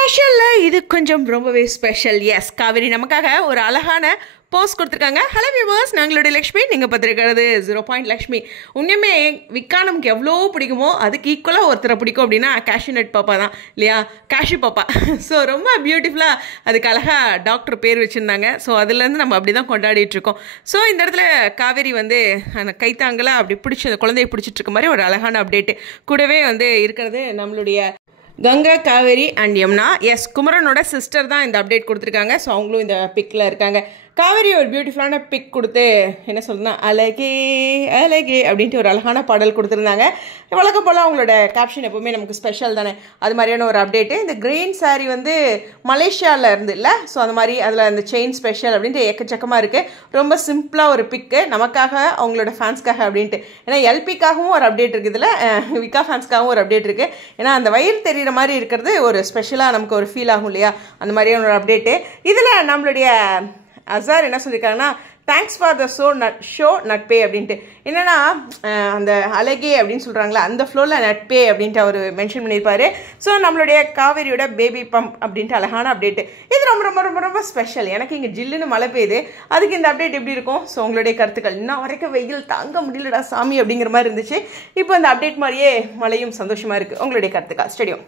ஸ்பெஷல்ல இது கொஞ்சம் ரொம்பவே ஸ்பெஷல். எஸ், காவேரி நமக்காக ஒரு அழகான போஸ்ட் கொடுத்துருக்காங்க. ஹலோ வியூவர்ஸ், நாங்களுடைய லக்ஷ்மி, நீங்கள் பார்த்துருக்கிறது 0 லக்ஷ்மி. உண்மையுமே விக்கா நமக்கு எவ்வளோ பிடிக்குமோ அதுக்கு ஈக்குவலாக ஒருத்தரை பிடிக்கும் அப்படின்னா கேஷ்யூ நட் பாப்பா தான் இல்லையா, கேஷ்யூ பாப்பா. ஸோ ரொம்ப பியூட்டிஃபுல்லாக அதுக்கு அழகாக டாக்டர் பேர் வச்சுருந்தாங்க. ஸோ அதுலேருந்து நம்ம அப்படி தான் கொண்டாடிட்டுருக்கோம். ஸோ இந்த இடத்துல காவேரி வந்து அந்த கைத்தாங்கலாம் அப்படி பிடிச்சி அந்த குழந்தைய பிடிச்சிட்டு இருக்க மாதிரி ஒரு அழகான அப்டேட்டு கூடவே வந்து இருக்கிறது நம்மளுடைய கங்கா, காவேரி அண்ட் யமுனா. எஸ், குமரனோட சிஸ்டர் தான் இந்த அப்டேட் கொடுத்துருக்காங்க. ஸோ அவங்களும் இந்த பிக்கில் இருக்காங்க. காவேரி ஒரு பியூட்டிஃபுல்லான பிக் கொடுத்து என்ன சொல்லுன்னா அழகே அழகே அப்படின்ட்டு ஒரு அழகான பாடல் கொடுத்துருந்தாங்க. வழக்கம் போல் அவங்களோட கேப்ஷன் எப்போவுமே நமக்கு ஸ்பெஷல் தானே, அது மாதிரியான ஒரு அப்டேட்டு. இந்த கிரீன் சாரீ வந்து மலேசியாவில் இருந்து இல்லை, ஸோ அந்த மாதிரி அதில் அந்த செயின் ஸ்பெஷல் அப்படின்ட்டு எக்கச்சக்கமாக இருக்குது. ரொம்ப சிம்பிளாக ஒரு பிக்கு நமக்காக அவங்களோட ஃபேன்ஸ்க்காக அப்படின்ட்டு. ஏன்னா எல்பிக்காகவும் ஒரு அப்டேட் இருக்குது, இதில் விக்கா ஃபேன்ஸ்க்காகவும் ஒரு அப்டேட் இருக்குது. ஏன்னா அந்த வயிறு தெரிகிற மாதிரி இருக்கிறது ஒரு ஸ்பெஷலாக நமக்கு ஒரு ஃபீல் ஆகும் இல்லையா, அந்த மாதிரியான ஒரு அப்டேட்டு. இதில் நம்மளுடைய அசார் என்ன சொல்லியிருக்காங்கன்னா, தேங்க்ஸ் ஃபார் த ஷோ நட்பே அப்படின்ட்டு. என்னென்னா அந்த அழகே அப்படின்னு சொல்கிறாங்களா, அந்த ஃப்ளோவில் நட்பே அப்படின்ட்டு அவர் மென்ஷன் பண்ணியிருப்பார். ஸோ நம்மளுடைய காவேரியோட பேபி பம்ப் அப்படின்ட்டு அழகான அப்டேட்டு. இது ரொம்ப ரொம்ப ரொம்ப ரொம்ப ஸ்பெஷல். எனக்கு இங்கே ஜில்லுன்னு மழை பெய்யுது, அதுக்கு இந்த அப்டேட் எப்படி இருக்கும்? ஸோ உங்களுடைய கருத்துக்கள். இன்னும் வரைக்கும் வெயில் தாங்க முடியலடா சாமி அப்படிங்கிற மாதிரி இருந்துச்சு. இப்போ இந்த அப்டேட் மாதிரியே மழையும் சந்தோஷமாக இருக்குது. உங்களுடைய கருத்துக்கள் ஸ்டேடியம்.